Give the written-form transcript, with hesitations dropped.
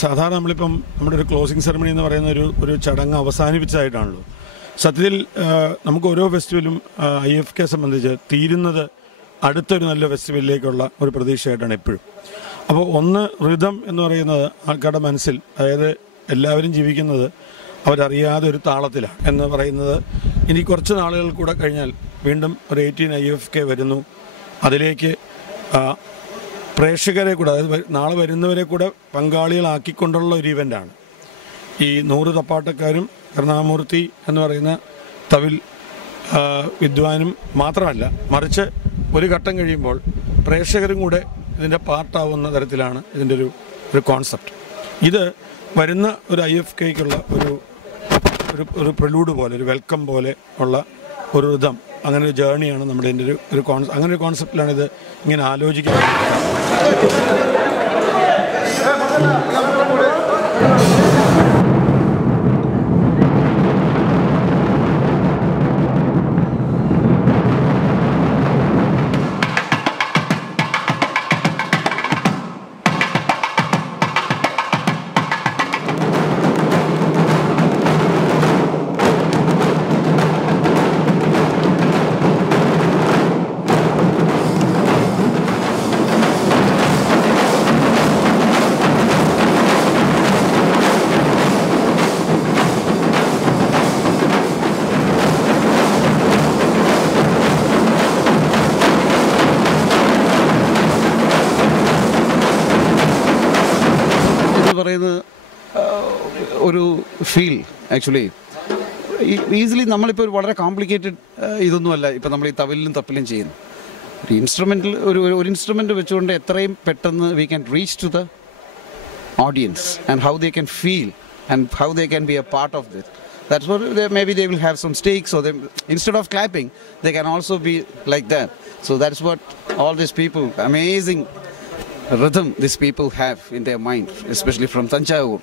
സാധാരണ നമ്മളിപ്പം നമ്മുടെ ഒരു ക്ലോസിംഗ് സെറമണി എന്ന് പറയുന്ന ഒരു ചടങ്ങ് അവസാനിപ്പിച്ചതായിട്ടാണല്ലോ. സത്യത്തിൽ നമുക്ക് ഓരോ ഫെസ്റ്റിവലും IFK സംബന്ധിച്ച് തീരുന്നത് അടുത്തൊരു നല്ല ഫെസ്റ്റിവലിലേക്കുള്ള ഒരു പ്രതീക്ഷയായിട്ടാണ് എപ്പോഴും. അപ്പോൾ ഒന്ന് റിതം എന്ന് പറയുന്നത് ആൾക്കാരുടെ മനസ്സിൽ, അതായത് എല്ലാവരും ജീവിക്കുന്നത് അവരറിയാതെ ഒരു താളത്തിലാണ് എന്ന് പറയുന്നത്. ഇനി കുറച്ച് നാളുകൾ കൂടെ കഴിഞ്ഞാൽ വീണ്ടും ഒരു 18 IFK വരുന്നു. അതിലേക്ക് പ്രേക്ഷകരെ കൂടെ, അതായത് നാളെ വരുന്നവരെ കൂടെ പങ്കാളികളാക്കിക്കൊണ്ടുള്ള ഒരു ഇവൻ്റാണ്. ഈ 100 തപ്പാട്ടക്കാരും കരുണാമൂർത്തി എന്ന് പറയുന്ന തവിൽ വിദ്വാനും മാത്രമല്ല, മറിച്ച് ഒരു ഘട്ടം കഴിയുമ്പോൾ പ്രേക്ഷകരും കൂടെ ഇതിൻ്റെ പാർട്ടാവുന്ന തരത്തിലാണ് ഇതിൻ്റെ ഒരു കോൺസെപ്റ്റ്. ഇത് വരുന്ന ഒരു IFKക്കുള്ള ഒരു പ്രലൂഡ് പോലെ, ഒരു വെൽക്കം പോലെ ഉള്ള ഒരു റിതം, അങ്ങനെ ഒരു ജേർണിയാണ് നമ്മുടെ ഇതിൻ്റെ അങ്ങനെ ഒരു കോൺസെപ്റ്റിലാണ് ഇത് ഇങ്ങനെ ആലോചിക്കുന്നത്. ഒരു ഫീൽ ആക്ച്വലി ഈസിലി നമ്മളിപ്പോൾ ഒരു വളരെ കോംപ്ലിക്കേറ്റഡ് ഇതൊന്നുമല്ല ഇപ്പം നമ്മൾ ഈ തവിലും തപ്പിലും ചെയ്യുന്നു. ഒരു ഇൻസ്ട്രുമെൻറ്റിൽ ഒരു ഇൻസ്ട്രുമെൻ്റ് വെച്ചുകൊണ്ട് എത്രയും പെട്ടെന്ന് we can reach to the audience and how they can feel and how they can be a part of this. That's what maybe they will have some stakes, or instead of clapping they can also be like that. So that's what all these people, amazing rhythm these people have in their mind, especially from Thanjavur.